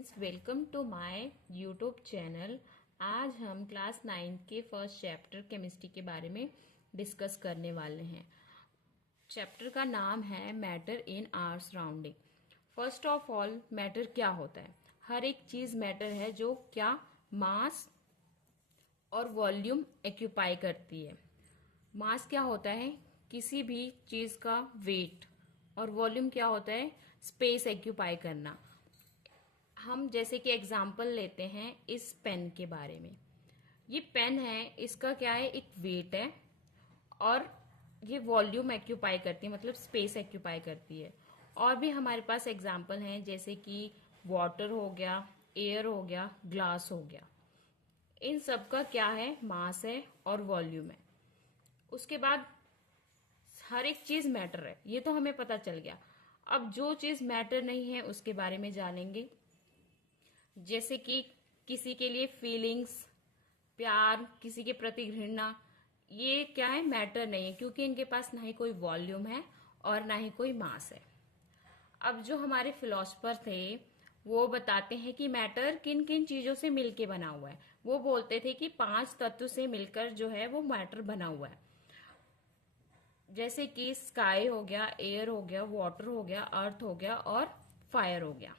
Welcome to my YouTube channel. आज हम class 9 के फर्स्ट चैप्टर केमिस्ट्री के बारे में डिस्कस करने वाले हैं। चैप्टर का नाम है matter in our surrounding. First of all, matter क्या होता है? हर एक चीज मैटर है जो क्या मास और वॉल्यूम एक्यूपाई करती है। मास क्या होता है? किसी भी चीज का वेट। और वॉल्यूम क्या होता है? स्पेस एक्यूपाई करना। हम जैसे कि एग्जाम्पल लेते हैं इस पेन के बारे में। ये पेन है, इसका क्या है? एक वेट है और ये वॉल्यूम एक्यूपाई करती है, मतलब स्पेस एक्यूपाई करती है। और भी हमारे पास एग्जाम्पल हैं जैसे कि वाटर हो गया, एयर हो गया, ग्लास हो गया। इन सब का क्या है? मास है और वॉल्यूम है। उसके बाद हर एक चीज मैटर है, ये तो हमें पता चल गया। अब जो चीज मैटर नहीं है उसके बारे में जानेंगे। जैसे कि किसी के लिए फीलिंग्स, प्यार, किसी के प्रति घृणा, ये क्या है? मैटर नहीं है, क्योंकि इनके पास ना ही कोई वॉल्यूम है और ना ही कोई मास है। अब जो हमारे फिलोसफर थे वो बताते हैं कि मैटर किन किन चीजों से मिलके बना हुआ है। वो बोलते थे कि 5 तत्व से मिलकर जो है वो मैटर बना हुआ है। जैसे कि स्काई हो गया, एयर हो गया, वाटर हो गया, अर्थ हो गया और फायर हो गया।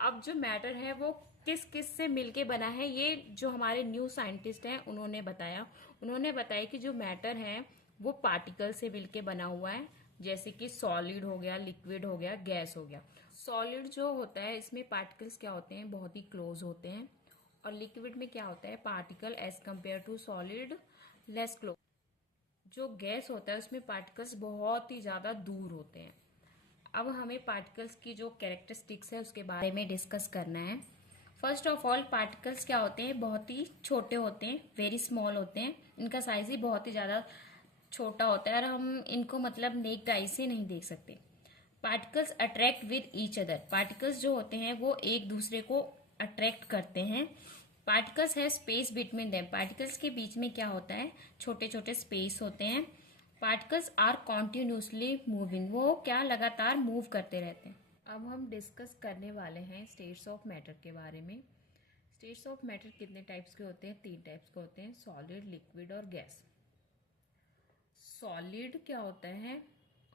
अब जो मैटर है वो किस किस से मिलके बना है, ये जो हमारे न्यू साइंटिस्ट हैं उन्होंने बताया। उन्होंने बताया कि जो मैटर है वो पार्टिकल से मिलके बना हुआ है। जैसे कि सॉलिड हो गया, लिक्विड हो गया, गैस हो गया। सॉलिड जो होता है इसमें पार्टिकल्स क्या होते हैं? बहुत ही क्लोज होते हैं। और लिक्विड में क्या होता है? Particle as compare to solid less close. जो गैस होता है उसमें पार्टिकल्स बहुत ही ज्यादा दूर होते हैं। अब हमें पार्टिकल्स की जो कैरेक्टरिस्टिक्स है उसके बारे में डिस्कस करना है। फर्स्ट ऑफ ऑल, पार्टिकल्स क्या होते हैं? बहुत ही छोटे होते हैं, वेरी स्मॉल होते हैं। इनका साइज ही बहुत ही ज्यादा छोटा होता है और हम इनको मतलब नेक्ड आई से नहीं देख सकते। Particles attract with each other. Particles जो होते हैं वो एक दूसरे को अट्रैक्ट करते हैं। पार्टिकल्स है स्पेस बिटवीन देम। पार्टिकल्स के बीच में क्या होता है? छोटे छोटे स्पेस होते हैं। Particles are continuously moving. वो क्या लगातार मूव करते रहते हैं। अब हम डिस्कस करने वाले हैं स्टेट्स ऑफ मैटर के बारे में। स्टेट्स ऑफ मैटर कितने टाइप्स के होते हैं? 3 टाइप्स के होते हैं, सॉलिड, लिक्विड और गैस। सॉलिड क्या होता है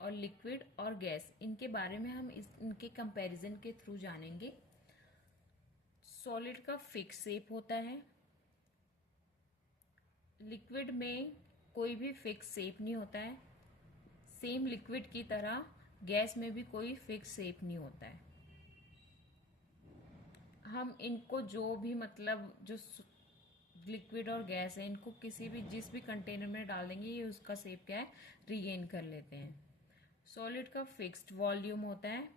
और लिक्विड और गैस, इनके बारे में हम इनके कंपैरिजन के थ्रू जानेंगे। सॉलिड का फिक्स शेप होता है। लिक्विड में कोई भी फिक्स शेप नहीं होता है। सेम लिक्विड की तरह गैस में भी कोई फिक्स शेप नहीं होता है। हम इनको जो भी मतलब जो लिक्विड और गैस है इनको किसी भी जिस भी कंटेनर में डाल देंगे ये उसका शेप क्या है? रीगेन कर लेते हैं। सॉलिड का फिक्स्ड वॉल्यूम होता है।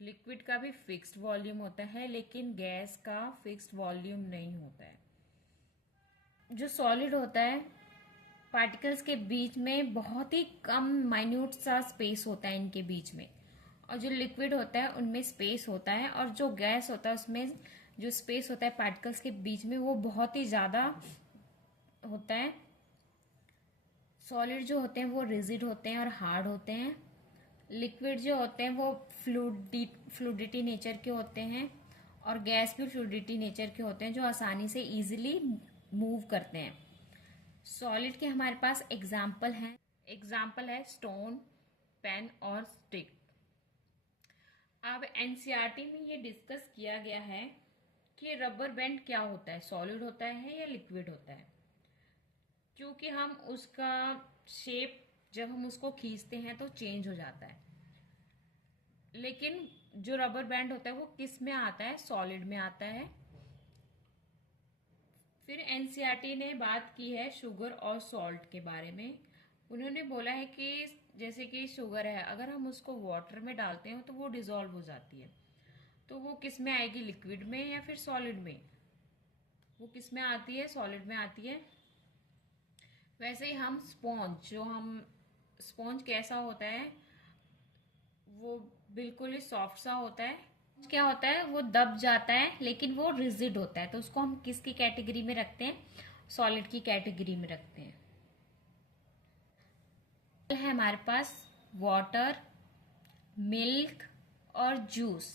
लिक्विड का भी फिक्स्ड वॉल्यूम होता है, लेकिन गैस का फिक्स्ड वॉल्यूम नहीं होता है। जो सॉलिड होता है, पार्टिकल्स के बीच में बहुत ही कम माइन्यूट सा स्पेस होता है इनके बीच में। और जो लिक्विड होता है उनमें स्पेस होता है, और जो गैस होता है उसमें जो स्पेस होता है पार्टिकल्स के बीच में वो बहुत ही ज्यादा होता है। सॉलिड जो होते हैं वो रिजिड होते हैं और हार्ड होते हैं। लिक्विड जो होते हैं वो फ्लूडिटी नेचर के होते हैं, और गैस भी फ्लूडिटी नेचर के होते हैं जो आसानी से इजीली मूव करते हैं। सॉलिड के हमारे पास एग्जाम्पल है स्टोन, पेन और स्टिक। अब एनसीईआरटी में ये डिस्कस किया गया है कि रबर बैंड क्या होता है, सॉलिड होता है या लिक्विड होता है। क्योंकि हम उसका शेप जब हम उसको खींचते हैं तो चेंज हो जाता है, लेकिन जो रबर बैंड होता है वो किस में आता है? सॉलिड में आता है। फिर एनसीईआरटी ने बात की है शुगर और सॉल्ट के बारे में। उन्होंने बोला है कि जैसे कि शुगर है, अगर हम उसको वाटर में डालते हैं तो वो डिजोल्व हो जाती है, तो वो किस में आएगी? लिक्विड में या फिर सॉलिड में? वो किस में आती है? सॉलिड में आती है। वैसे ही हम स्पॉन्ज कैसा होता है? वो बिल्कुल ही सॉफ्ट सा होता है। क्या होता है? वो दब जाता है लेकिन वो रिजिड होता है, तो उसको हम किसकी कैटेगरी में रखते हैं? सॉलिड की कैटेगरी में रखते हैं। है हमारे पास वाटर, मिल्क और जूस।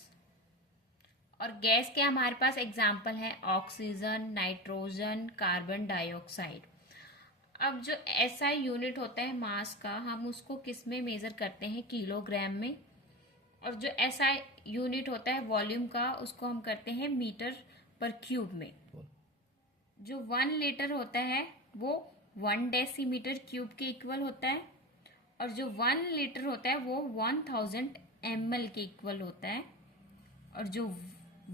और गैस के हमारे पास एग्जाम्पल है ऑक्सीजन, नाइट्रोजन, कार्बन डाइऑक्साइड। अब जो एसआई यूनिट होता है मास का, हम उसको किस में मेजर करते हैं? किलोग्राम में। और जो एसआई यूनिट होता है वॉल्यूम का, उसको हम करते हैं मीटर पर क्यूब में। जो 1 लीटर होता है वो 1 डेसीमीटर क्यूब के इक्वल होता है, और जो 1 लीटर होता है वो 1000 ml के इक्वल होता है, और जो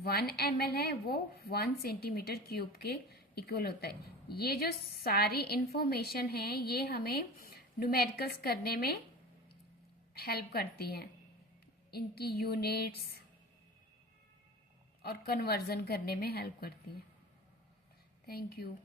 1 ml है वो 1 सेंटीमीटर क्यूब के इक्वल होता है। ये जो सारी इंफॉर्मेशन है ये हमें न्यूमेरिकल्स करने में हेल्प करती हैं, इनकी यूनिट्स और कन्वर्जन करने में हेल्प करती हैं। Thank you.